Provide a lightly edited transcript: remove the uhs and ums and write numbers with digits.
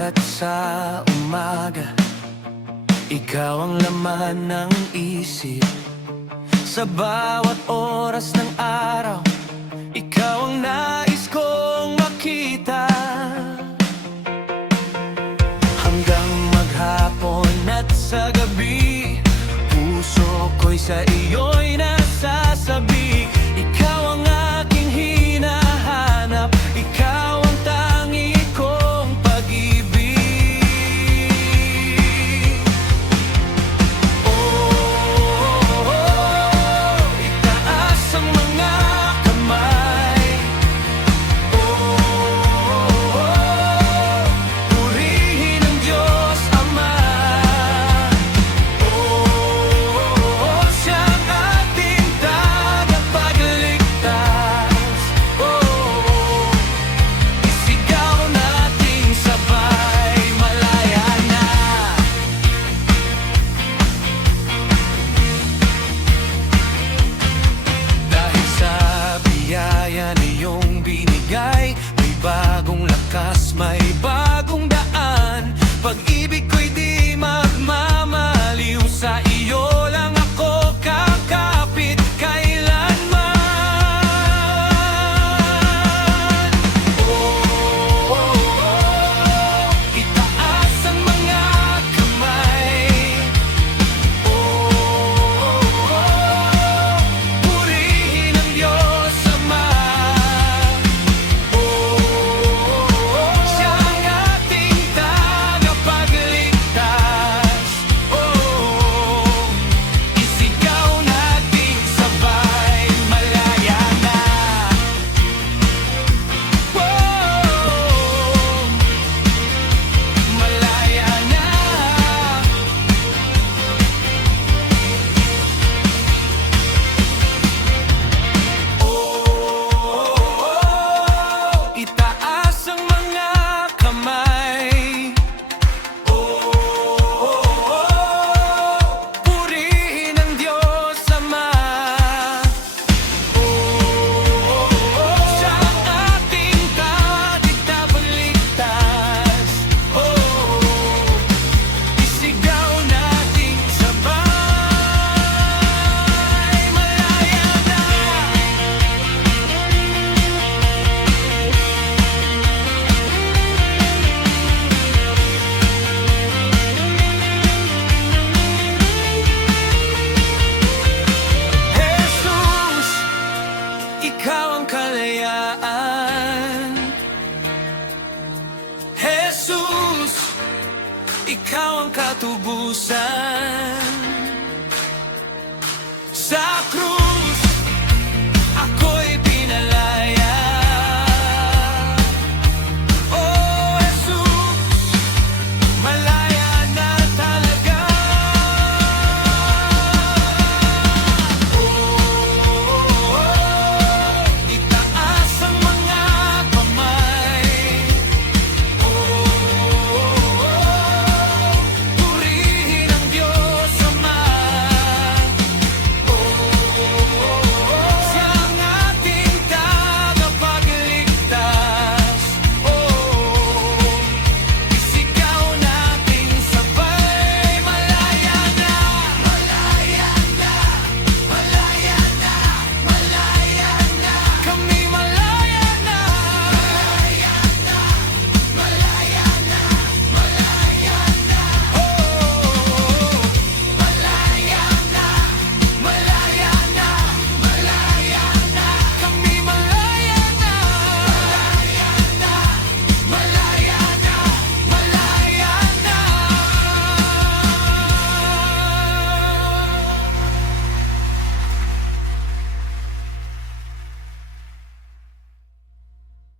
mulat sa umaga, ikaw ang laman ng isip. Sa bawat oras ng araw, ikaw ang nais kong makita. Hanggang maghapon at sa gabi, puso ko'y sa iyo'y nasasabi. Ikaw ang aking hinahanap, ikaw ang tangi kong pag-ibig. Itaas ang mga kamay. Purihin ang Diyos Ama. Siyang ating tagapagligtas. Isigaw nating sabay, malaya na. Dahil sa biyaya na iyong binigay, may bagong lakas, may bagong daan. Pag-ibig ko'y di magmamaliw, sa iyo lang ako kakapit kailanman. Itaas ang mga kamay. Purihin ang Diyos Ama. Siya ang ating tagapagligtas. Isigaw nating sabay, malaya na. Malaya na. Itaas ang mga kamay. Purihin ang Diyos Ama. Siya ang ating tagapagligtas. Isigaw nating sabay, malaya na. Jesus, ikaw ang kalayaan. Jesus, ikaw ang katubusan.